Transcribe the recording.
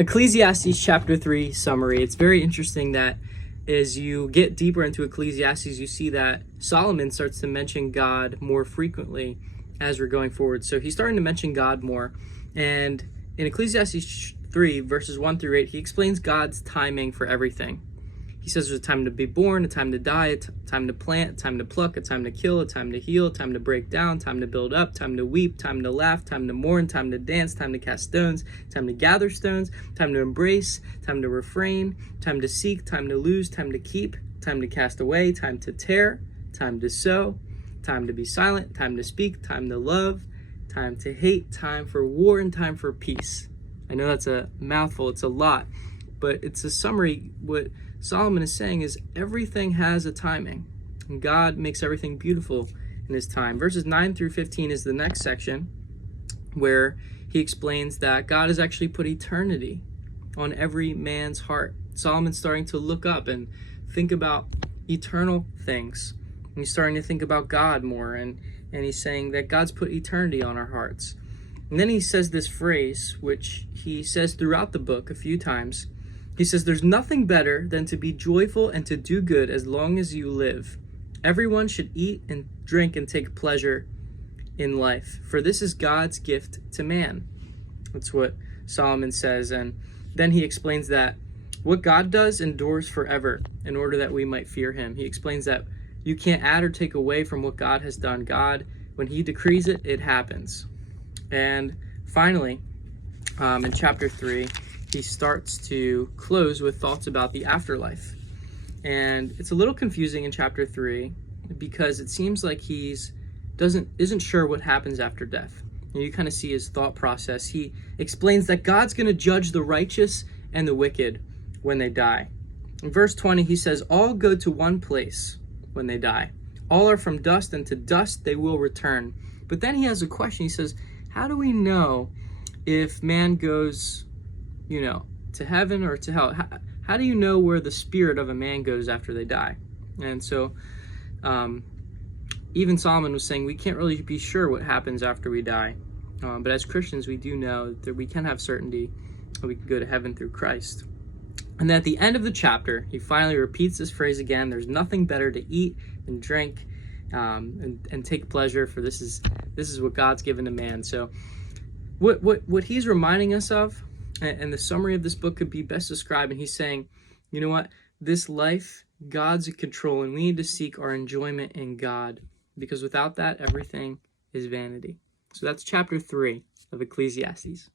Ecclesiastes chapter 3 summary. It's very interesting that as you get deeper into Ecclesiastes, you see that Solomon starts to mention God more frequently as we're going forward. So he's starting to mention God more. And in Ecclesiastes 3, verses 1 through 8, he explains God's timing for everything. He says there's a time to be born, a time to die, a time to plant, a time to pluck, a time to kill, a time to heal, a time to break down, time to build up, time to weep, time to laugh, time to mourn, time to dance, time to cast stones, time to gather stones, time to embrace, time to refrain, time to seek, time to lose, time to keep, time to cast away, time to tear, time to sow, time to be silent, time to speak, time to love, time to hate, time for war, and time for peace. I know that's a mouthful, it's a lot, but it's a summary. What Solomon is saying is everything has a timing, and God makes everything beautiful in his time. Verses 9 through 15 is the next section where he explains that God has actually put eternity on every man's heart. Solomon's starting to look up and think about eternal things. And he's starting to think about God more, and he's saying that God's put eternity on our hearts. And then he says this phrase, which he says throughout the book a few times. He says, there's nothing better than to be joyful and to do good as long as you live. Everyone should eat and drink and take pleasure in life, for this is God's gift to man. That's what Solomon says. And then he explains that what God does endures forever in order that we might fear him. He explains that you can't add or take away from what God has done. God, when he decrees it, it happens. And finally, in chapter 3, he starts to close with thoughts about the afterlife. And it's a little confusing in chapter 3 because it seems like isn't sure what happens after death. And you kind of see his thought process. He explains that God's going to judge the righteous and the wicked when they die. In verse 20, he says, all go to one place when they die. All are from dust, and to dust they will return. But then he has a question. He says, how do we know if man goes to heaven or to hell? How do you know where the spirit of a man goes after they die? And so even Solomon was saying we can't really be sure what happens after we die. But as Christians, we do know that we can have certainty that we can go to heaven through Christ. And then at the end of the chapter, he finally repeats this phrase again. There's nothing better to eat and drink and take pleasure, for this is what God's given to man. So what he's reminding us of, and the summary of this book could be best described, and he's saying, you know what? This life, God's in control, and we need to seek our enjoyment in God, because without that, everything is vanity. So that's chapter 3 of Ecclesiastes.